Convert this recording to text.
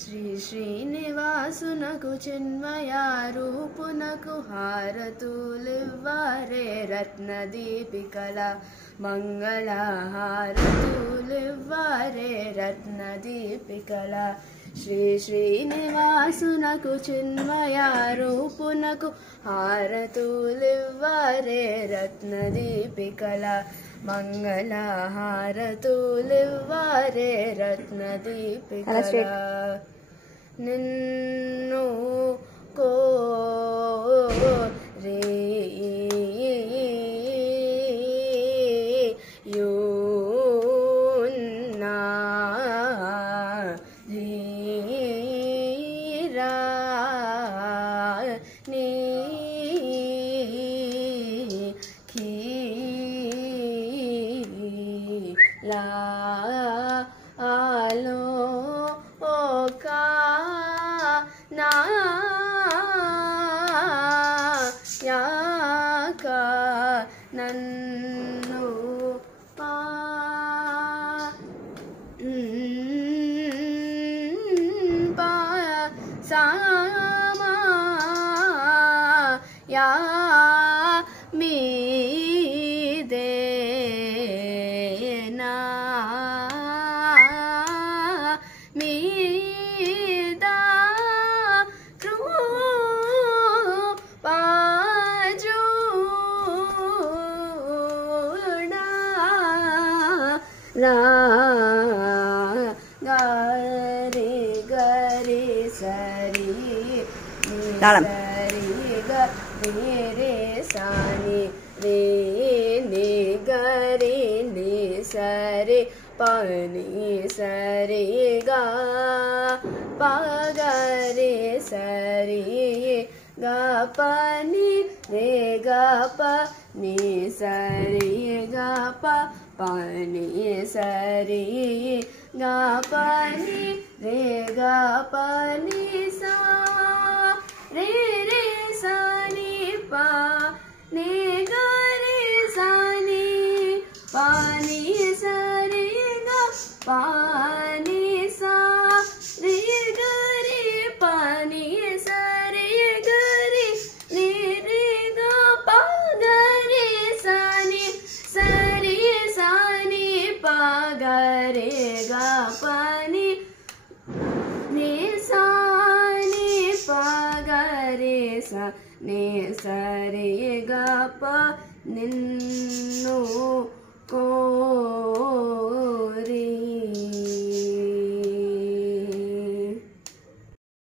శ్రీ శ్రీనివాసునకు చిన్మయ రూపునకు హారతులివ్వారే రత్నదీపికల మంగళ హారతులివ్వారే రత్నదీపికల శ్రీ శ్రీనివాసునకు చిన్మయ రూపునకు హారతులివ్వారే రత్నదీపికల మంగళ హారతులివ్వారే రత్నదీపికల నిన్ను కోరే యున్నా ధీరా నీ లా ఆలో ఓకా నా యాక నన్ను పా పా సామా యా మీదే మీదా కృపాజూడా రా గరి గరి సరి సరి గరి రే సాని రే ని గరి ని సరి pani sari ga pa ga re sari ga pani re ga pa ni sari ga pa pani sari ga pani re ga pani sa re re sa ni pa ni ga re sa ni pa ni sari pani sa re ga re pani sa re ga re ni re ga pa ga re sa ni pa ga re ga pani ni sa ni pa ga re sa ni sa re ga pa ninnu ko